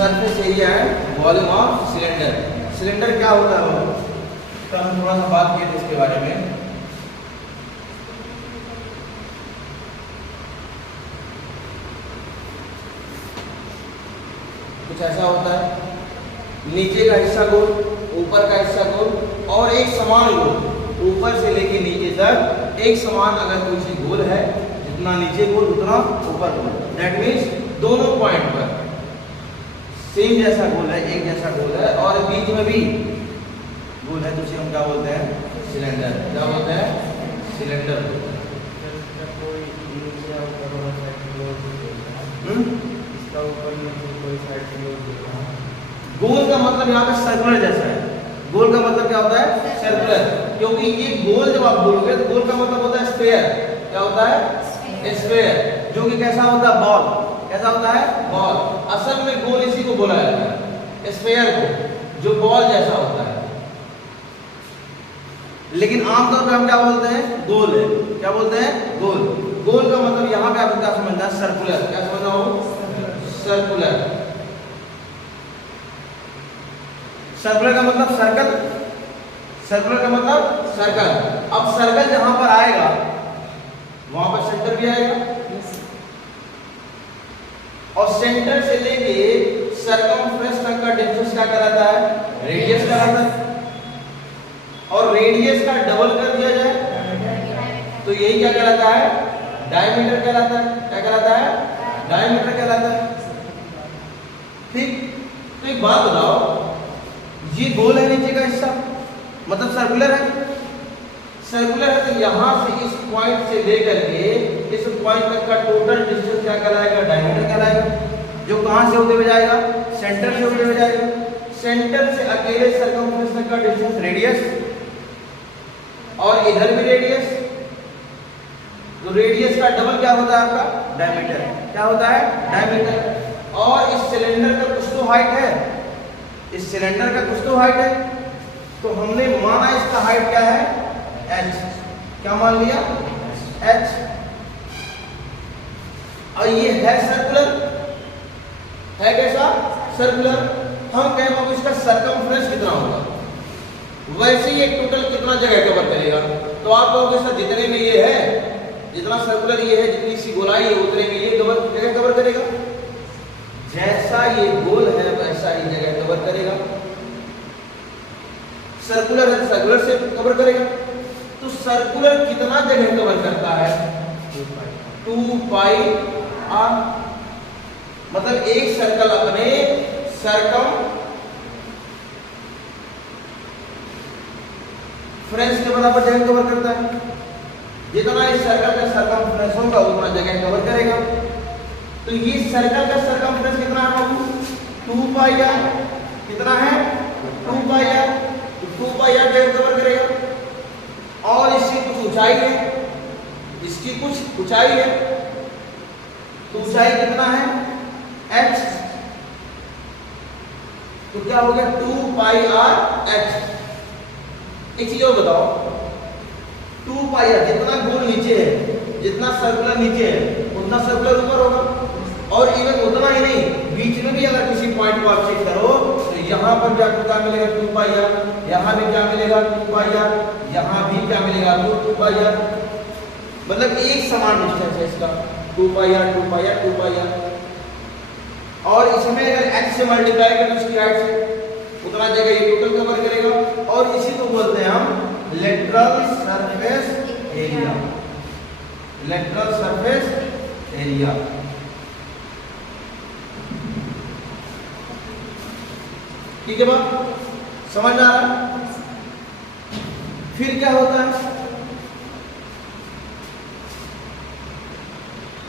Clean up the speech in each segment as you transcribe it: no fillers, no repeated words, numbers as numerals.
Surface area and volume of cylinder. Cylinder क्या होता है वो, तो हम थोड़ा सा बात किए थे इसके बारे में। कुछ ऐसा होता है, नीचे का हिस्सा गोल, ऊपर का हिस्सा गोल और एक समान गोल, ऊपर से लेके नीचे तक एक समान अगर कोई चीज गोल है, जितना नीचे गोल उतना ऊपर गोल, दैट मीन्स दोनों पॉइंट पर सेम जैसा गोल है, एक जैसा गोल है और बीच में भी गोल है, तो उसे हम क्या बोलते हैं, सिलेंडर। क्या बोलते हैं, सिलेंडर। इसका ऊपर नीचे कोई साइड से लोड देता है। गोल का मतलब यहाँ पे सर्कुलर जैसा है। गोल का मतलब क्या होता है, सर्कुलर, क्योंकि ये गोल जब आप बोलोगे तो गोल का मतलब होता है स्फेयर। क्या होता है, स्फेयर, जो कि कैसा होता है, बॉल। कैसा होता है, बॉल। असल में गोल इसी को बोला जाता है, स्फेयर को, जो बॉल जैसा होता है। लेकिन आमतौर पे हम क्या बोलते हैं, गोल है। क्या बोलते हैं, गोल। गोल का मतलब यहाँ पे आपको क्या समझना है, सर्कुलर। क्या समझना हो, सर्कुलर। सर्कुलर का मतलब सर्कल, सर्कुलर का मतलब सर्कल। अब सर्कल जहां पर आएगा वहां पर सेंटर भी आएगा, और सेंटर से लेके सर्कमफ्रेंस तक का डिस्टेंस क्या कहलाता है, रेडियस कहलाता है। और रेडियस का डबल कर दिया जाए तो यही क्या कहलाता है, डायमीटर कहलाता है। क्या कहलाता है, डायमीटर कहलाता है। ठीक, तो एक बात बताओ, ये गोल है नीचे का हिस्सा, मतलब सर्कुलर है। सर्कुलर है तो यहां से इस पॉइंट से लेकर के इस पॉइंट तक का टोटल डिस्टेंस क्या कहलाएगा, डायमीटर कहलाएगा। जो कहां से होते हुए जाएगा, सेंटर से होते हुए जाएगा। सेंटर से अकेले सर्कमफ्रेंस तक का डिस्टेंस रेडियस, और इधर भी रेडियस, तो रेडियस का डबल क्या होता है आपका, डायमीटर। क्या होता है, डायमीटर। और इस सिलेंडर का कुछ तो हाइट है, इस सिलेंडर का कुछ तो हाइट है, तो हमने माना इसका हाइट क्या है, h। क्या मान लिया, h। और ये है सर्कुलर, है कैसा, सर्कुलर। हम कहेंगे इसका सर्कमफ्रेंस कितना होगा, वैसे ही एक टोटल कितना जगह कवर करेगा। तो आप कहोगे सर जितने में ये है, जितना सर्कुलर ये है, जितनी सी गोलाई है, उतने में ये जगह कवर करेगा। जैसा ये गोल है वैसा ही जगह कवर करेगा। सर्कुलर है, सर्कुलर से कवर करेगा। तो सर्कुलर कितना जगह कवर करता है, 2 पाई r। मतलब एक सर्कल अपने सर्कमफ्रेंस के बराबर जगह कवर करता है। जितना इस सर्कल का सर्कमफ्रेंस होगा उतना जगह कवर करेगा। तो ये सर्कल का सर्कमफ्रेंस कितना है, 2 पाई r। कितना है, 2 पाई r। तो 2 पाई r जगह कवर करेगा। और इसकी कुछ ऊंचाई है, इसकी कुछ ऊंचाई है, तो ऊंचाई कितना है, h। तो क्या हो गया, 2 पाई r h। एक चीज और बताओ, 2 पाई r, जितना गोल नीचे है, जितना सर्कुलर नीचे है, उतना सर्कुलर ऊपर होगा। और इवन उतना ही नहीं, बीच में भी अगर किसी पॉइंट को आप चेक करो तो यहाँ पर भी आपको क्या मिलेगा, 2 पाई r। यहाँ भी क्या मिलेगा, 2 पाई r। यहाँ भी क्या मिलेगा आपको, 2 पाई r। मतलब एक समान डिस्टेंस है इसका, 2 पाई r, 2 पाई r, 2 पाई r। और इसमें अगर h से मल्टीप्लाई करें उसकी हाइट से, उतना जगह ये टोटल कवर करेगा। और इसी को बोलते हैं हम lateral surface area. Lateral surface area. ठीक है बात, समझ आ रहा है। फिर क्या होता है,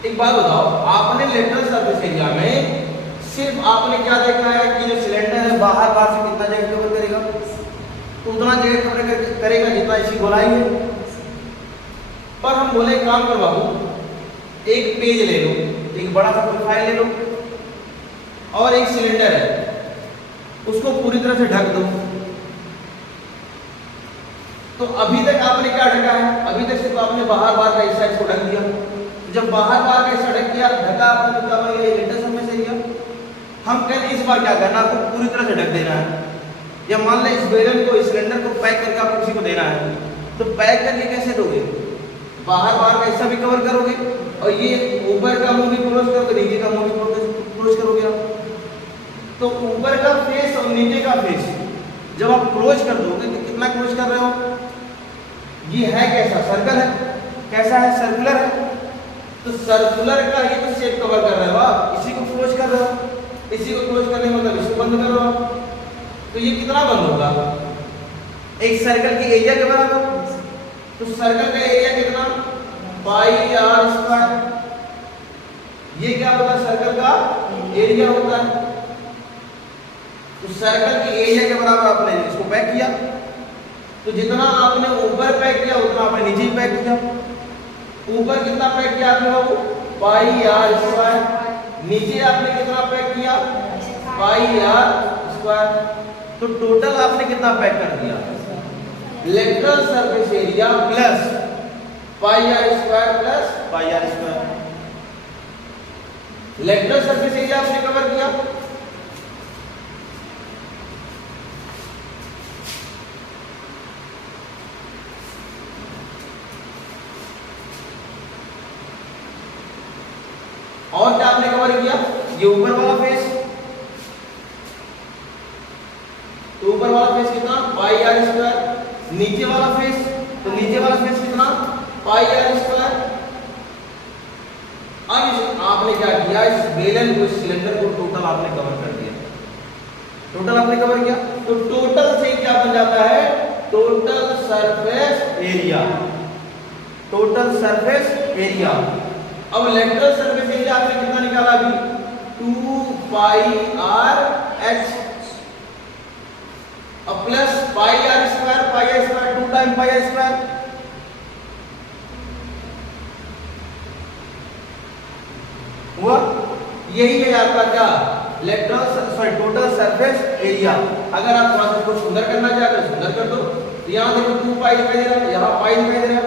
एक बात बताओ, आपने लेटरल सरफेस एरिया में सिर्फ आपने क्या देखा है कि जो सिलेंडर है बाहर से कितना जगह कवर करेगा, तो उतना जगह कवर करेगा जितना इसकी गोलाई है। पर हम बोले काम कर बाबू, एक पेज ले लो, एक बड़ा सा प्रोफाइल ले लो, और एक सिलेंडर है, उसको पूरी तरह से ढक दो। तो अभी तक आपने क्या ढका है, अभी तक सिर्फ आपने बाहर का हिस्सा इसको ढक दिया। जब बाहर का हिस्सा ढक दिया, ढका आपने, तो क्या बन गया, लेटरल सरफेस एरिया। हम कहें इस बार क्या करना, आपको पूरी तरह से ढक देना है, या मान लें इस बेलन को, इस सिलेंडर को पैक करके आपको किसी को देना है, तो पैक करके कैसे दोगे, बाहर बाहर का हिस्सा भी कवर करोगे और ये ऊपर का मुंह भी क्लोज करोगे, नीचे का मुंह भी क्लोज करोगे आप। तो ऊपर का फेस और नीचे का फेस जब आप क्लोज कर दोगे तो कितना क्लोज कर रहे हो, ये है कैसा, सर्कल है, कैसा है, सर्कुलर है, तो सर्कुलर का ये तो शेप कवर कर रहे हो आप, इसी को क्लोज कर रहे हो, इसी को क्लोज करने मतलब इसको बंद कर रहे हो आप, तो ये कितना बंद होगा, एक सर्कल की एरिया के बराबर। तो सर्कल का एरिया कितना, पाई आर स्क्वायर, ये क्या होता है, सर्कल का एरिया होता है। तो सर्कल के एरिया के बराबर आपने इसको पैक किया, तो जितना आपने ऊपर पैक किया उतना आपने नीचे ही पैक किया। ऊपर कितना पैक किया आपने बाबू, पाई आर स्क्वायर, नीचे आपने कितना पैक किया, पाई आर स्क्वायर। तो टोटल आपने कितना पैक कर दिया, lateral surface area plus pi r square plus pi r square. Lateral surface area आपने कवर किया, और क्या आपने कवर किया, ये ऊपर वाला फेस, तो ऊपर वाला फेस कितना, पाई आर स्क्वायर, नीचे वाला फेस, तो नीचे वाला फेस कितना, पाई आर स्क्वायर। अब आपने क्या किया, इस बेलन को, इस सिलेंडर को टोटल आपने कवर कर दिया, टोटल आपने कवर किया, तो टोटल से क्या बन जाता है, total surface area, total surface area. अब लेटरल सरफेस एरिया आपने कितना निकाला अभी, 2 पाई आर एच और plus pi r square 2 time pi r square, हुआ। यही है आपका क्या, लेटरल टोटल सरफेस एरिया। अगर आप थोड़ा सा इसको सुंदर करना चाहते हो सुंदर कर दो, तो यहाँ देखो 2 पाई दिखाई दे रहा है, यहाँ पाई दिखाई दे रहा है,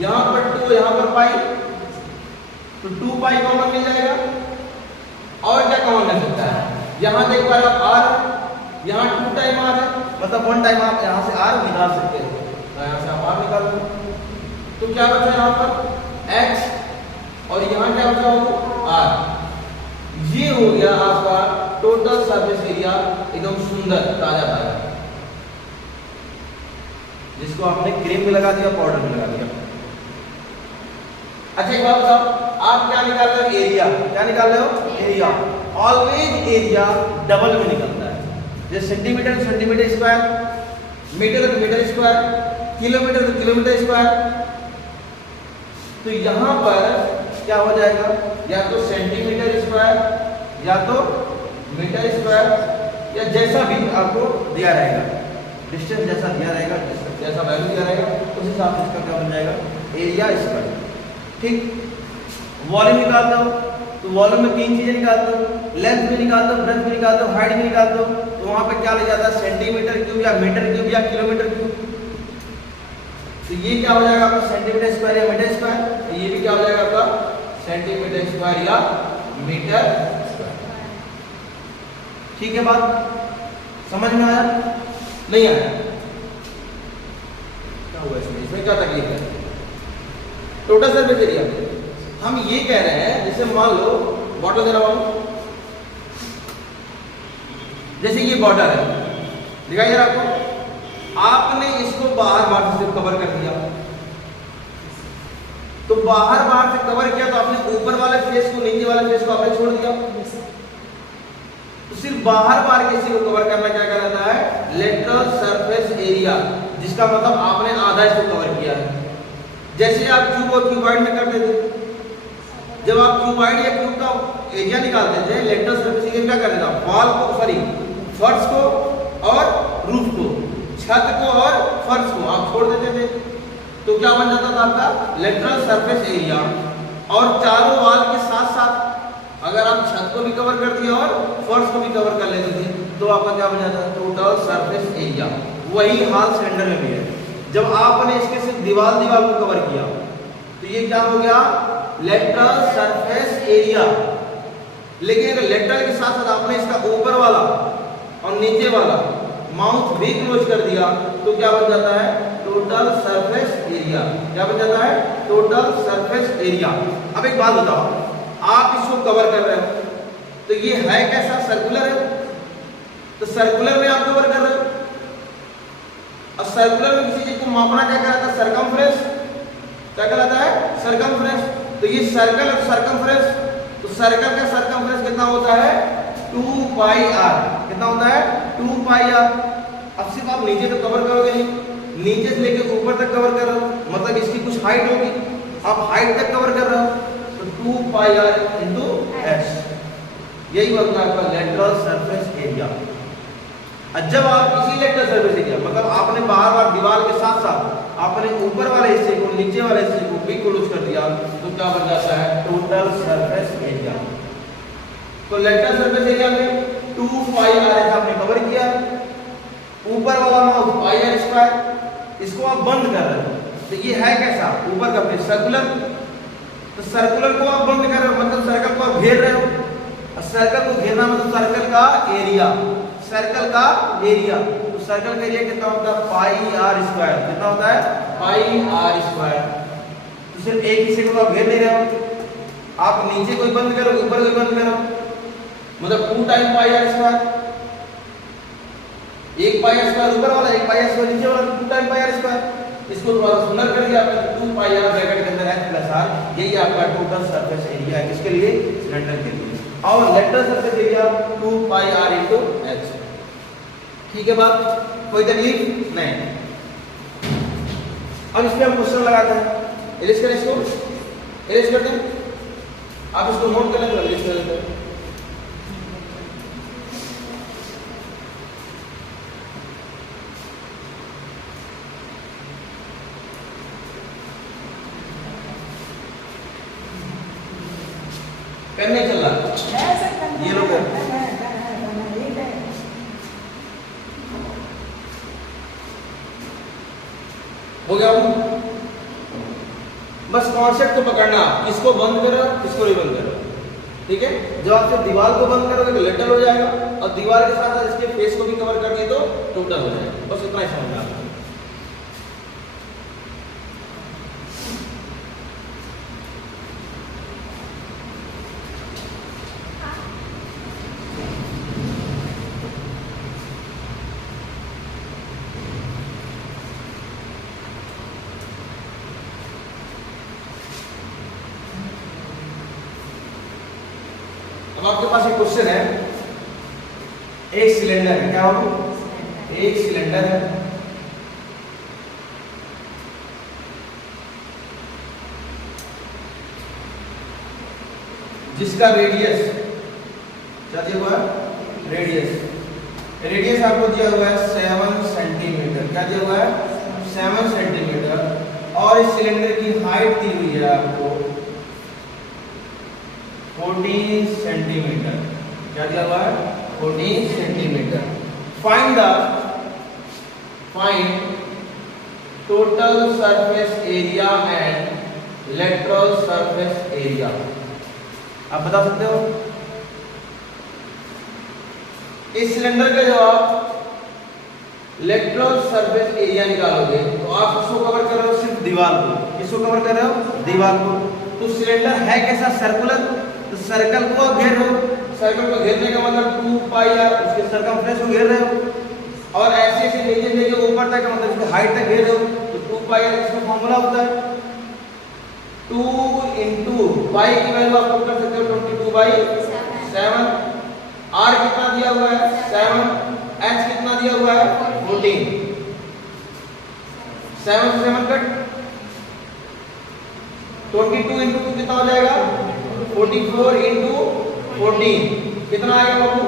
यहाँ पर 2 यहाँ पर पाई, तो 2 पाई कॉमन मिल जाएगा। और क्या कॉमन मिल सकता है, यहाँ देख पा रहे आप आर, यहाँ 2 टाइम आर है, मतलब 1 टाइम आप यहाँ से आर निकाल सकते हो, तो यहाँ से आप आर निकाल दो, तो क्या बचा यहाँ पर एच और यहाँ क्या बचा हो आर। ये हो गया आपका टोटल सरफेस एरिया, एकदम सुंदर ताजा ताजा, जिसको आपने क्रीम में लगा दिया, पाउडर में लगा दिया। अच्छा एक बात बताओ, आप क्या निकाल रहे हो, एरिया, क्या निकाल रहे हो, एरिया। ऑलवेज एरिया डबल में निकलता है, जैसे सेंटीमीटर सेंटीमीटर स्क्वायर, मीटर तो मीटर स्क्वायर, किलोमीटर तो किलोमीटर स्क्वायर। तो यहाँ पर क्या हो जाएगा, या तो सेंटीमीटर स्क्वायर या तो मीटर स्क्वायर, या जैसा भी आपको दिया रहेगा, डिस्टेंस जैसा दिया रहेगा, जैसा वैल्यू दिया रहेगा उस हिसाब से इसका क्या बन जाएगा, एरिया स्क्वायर। ठीक, वॉल्यूम निकाल दो, तो वॉल्यूम में 3 चीजें निकाल दो, लेंथ भी निकाल दो, ब्रेड्थ भी निकाल दो, हाइट भी निकाल दो, तो वहां पे क्या लग जाता है, सेंटीमीटर क्यूब या मीटर क्यूब या किलोमीटर क्यूब। तो ये क्या हो जाएगा आपका, सेंटीमीटर स्क्वायर या मीटर स्क्वायर, तो ये भी क्या हो जाएगा आपका, सेंटीमीटर स्क्वायर या मीटर स्क्वायर। ठीक है, बात समझ में आया, नहीं आया, क्या हुआ इसमें क्या तकलीफ है। टोटल सरफेस एरिया हम ये कह रहे हैं, जैसे मान लो बॉटल दे रहा हूं, जैसे ये बॉटल है, दिखाई दे रहा आपको, आपने इसको बाहर बाहर से कवर कर दिया, तो बाहर बाहर से कवर किया, तो आपने ऊपर वाले फेस को, नीचे वाले फेस को आपने छोड़ दिया, तो सिर्फ बाहर बाहर के इसी को कवर करना क्या कहलाता है, लेटरल सरफेस एरिया, जिसका मतलब आपने आधा इसको कवर किया है। जैसे आप क्यूब और क्यूबॉइड में करते थे, जब आप क्यूबॉइड या क्यूब का एरिया निकालते थे, लेटरल सरफेस एरिया क्या कर देता, वॉल को, सॉरी फर्श को और रूफ को, छत को और फर्श को आप छोड़ देते थे, तो क्या बन जाता था आपका लेटरल सरफेस एरिया। और चारों वॉल के साथ साथ अगर आप छत को भी कवर कर दिया और फर्श को भी कवर कर लेते थे, तो आपका क्या बन जाता है, टोटल सरफेस एरिया। वही हाल सिलेंडर में भी है, जब आपने इसके सिर्फ दीवार को कवर किया, तो ये क्या हो गया, लेटरल सरफेस एरिया। लेकिन अगर लेटरल के साथ साथ आपने इसका ऊपर वाला और नीचे वाला माउथ भी क्लोज कर दिया तो क्या बन जाता है? Total surface area. क्या बन जाता है? Total surface area. अब एक बात बताओ, आप इसको कवर कर रहे हो तो ये है कैसा? सर्कुलर है, तो सर्कुलर में आप कवर कर रहे हो। अब सर्कुलर में किसी चीज को मापना क्या कहलाता है? सरकमफ्रेंस। क्या कहलाता है? सरकमफ्रेंस। तो ये सर्कल और सरकमफ्रेंस, तो सर्कल का सरकमफ्रेंस कितना होता है? 2 पाई आर। कितना होता है? 2 पाई आर। अब सिर्फ आप नीचे तो कवर करोगे नहीं, नीचे से लेकर ऊपर तक कवर कर रहे हो, मतलब इसकी कुछ हाइट होगी, आप हाइट तक कवर कर रहे हो, तो 2 पाई आर इंटू एच, यही बनता है आपका लेटरल सरफेस एरिया। जब आप इसी लेटरल सरफेस एरिया मतलब आपने बार बार दीवार के साथ साथ आपने ऊपर वाले हिस्से को नीचे वाले हिस्से को भी क्लोज कर दिया तो क्या बन जाता है? Total surface area. तो लेटरल सरफेस एरिया में 2 पाई आर एच आपने कवर किया, ऊपर वाला माउथ पाई आर स्क्वायर, इसको आप बंद कर रहे हो तो ये है कैसा? ऊपर का फेस सर्कुलर, तो सर्कुलर को आप बंद कर रहे हो मतलब सर्कल को आप घेर रहे हो, और सर्कल को घेरना मतलब सर्कल का एरिया, सर्कल का एरिया। तो सर्कल का एरिया कितना होता है? पाई आर स्क्वायर। कितना होता है? पाई आर स्क्वायर। तो सिर्फ एक हिस्से को आप घेर नहीं रहे हो, आप नीचे कोई बंद करो ऊपर कोई बंद करो, मतलब 2 टाइम पाई आर स्क्वायर। एक पाई आर स्क्वायर ऊपर वाला, एक पाई आर स्क्वायर नीचे वाला, 2 टाइम पाई आर स्क्वायर। इसको थोड़ा सुंदर कर दिया आपने, 2 पाई आर ब्रैकेट के अंदर h प्लस r, यही आपका टोटल सरफेस एरिया है। किसके लिए? सिलेंडर के लिए। और लेटरल सरफेस एरिया 2 पाई r इनटू h। ठीक है बात? कोई तकलीफ नहीं। अब इस पे हम क्वेश्चन लगाते हैं, इरेज करें इसको, इरेज करते हैं, आप इसको नोट कर लेंगे, इरेज कर लेते हैं। करने चल रहा ये लोग हो गया। बस कॉन्सेप्ट को पकड़ना, किसको बंद करो किसको नहीं बंद करो। ठीक है? जब आप सिर्फ दीवार को बंद करोगे तो लेटरल हो जाएगा, और दीवार के साथ साथ इसके फेस को भी कवर कर दिए तो टोटल हो जाएगा। बस इतना ही समझना। अब आपके पास एक क्वेश्चन है, एक सिलेंडर है, क्या हो? एक सिलेंडर है, जिसका रेडियस क्या दिया हुआ है? रेडियस आपको दिया हुआ है 7 सेंटीमीटर। क्या दिया हुआ है? 7 सेंटीमीटर। और इस सिलेंडर की हाइट दी हुई है आपको 14 सेंटीमीटर। क्या दिया हुआ है? 14 centimetre. Find total surface area and lateral surface area. आप बता सकते हो? इस सिलेंडर का जब आप लेटरल सरफेस एरिया निकालोगे तो आप किसको कवर कर रहे हो? सिर्फ दीवार को। किसको कवर कर रहे हो? दीवार को। तो सिलेंडर है कैसा? सर्कुलर। तो सर्कल को आप घेर रहे हो, सर्कल को घेरने का मतलब 2 पाई आर, उसके सरकमफ्रेंस को घेर रहे हो, और ऐसे ऐसे नीचे से लेके ऊपर तक मतलब उसकी हाइट तक घेर रहे हो, तो 2 पाई आर इसका फॉर्मूला होता है 2 इंटू पाई की वैल्यू आप पुट कर सकते हो 22/7। आर कितना दिया हुआ है? 7। एच कितना दिया हुआ है? 14। 7 से 7 कट, 22 इंटू 2 कितना हो जाएगा? 44 इंटू 14 कितना आएगा बाबू?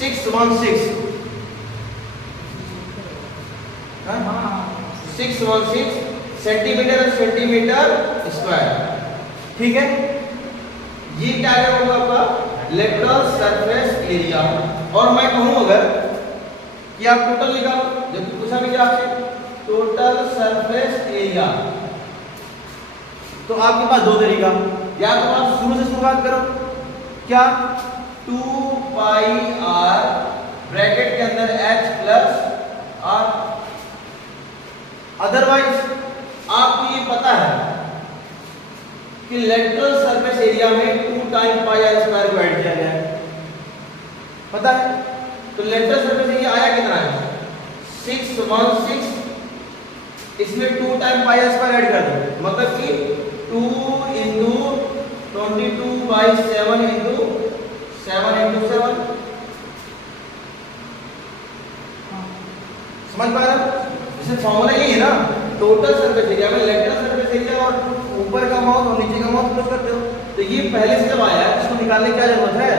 616 सेंटीमीटर सेंटीमीटर स्क्वायर। ठीक है? ये क्या है आपका लेटरल सरफेस एरिया। और मैं कहूं अगर कि आप टोटल निकालो, जब पूछा भी आपसे टोटल सरफेस एरिया। तो आपके पास दो तरीका, या तो आप शुरू से शुरुआत करो, क्या 2 पाई r ब्रैकेट के अंदर h प्लस r। अदरवाइज आपको ये पता है कि लेटरल सरफेस एरिया में 2 टाइम पाई r स्क्वायर को ऐड किया गया है, पता है। तो लेटरल सरफेस एरिया आया कितना है 616, इसमें 2 टाइम पाई r स्क्वायर ऐड कर दो, मतलब कि 2 इंटू 22/7 इंटू 7 इंटू 7। समझ पाया? जैसे फॉर्मूला यही है ना, टोटल सरफेस एरिया में लेटरल सरफेस एरिया और ऊपर का अमाउंट और नीचे का अमाउंट प्लस करते हो। तो ये पहले से जब आया है, इसको निकालने की क्या जरूरत है?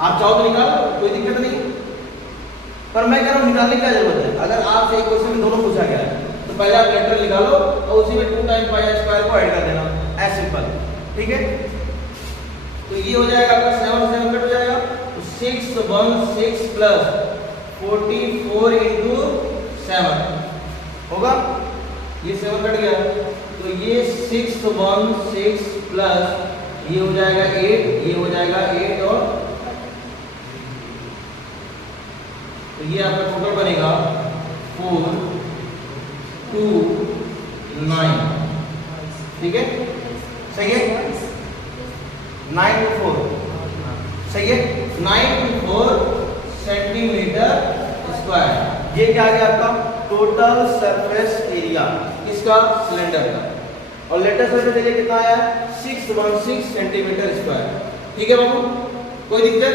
आप चाहो तो निकाल लो, कोई दिक्कत नहीं, पर मैं कह रहा हूँ निकालने की क्या जरूरत है। अगर आपसे एक क्वेश्चन में दोनों पूछा गया है तो पहले आप लेटरल निकालो और उसी में 2 टाइम पाई r स्क्वायर को ऐड कर देना, एज सिंपल, ठीक है। तो ये हो जाएगा आपका 7 से 7 कट हो जाएगा, तो 616 प्लस 44 इंटू 7 होगा, ये 7 कट गया, तो ये 616 प्लस ये हो जाएगा 8, ये हो जाएगा 8 और तो ये आपका टोटल बनेगा 4 2 9, ठीक है, सही है। 9 to 4 सही है, 9 to 4 सेंटीमीटर स्क्वायर। ये क्या आ गया आपका टोटल सरफेस एरिया इसका सिलेंडर का, और लेटरल सरफेस एरिया कितना आया 616 सेंटीमीटर स्क्वायर, ठीक है बाबू, कोई दिक्कत?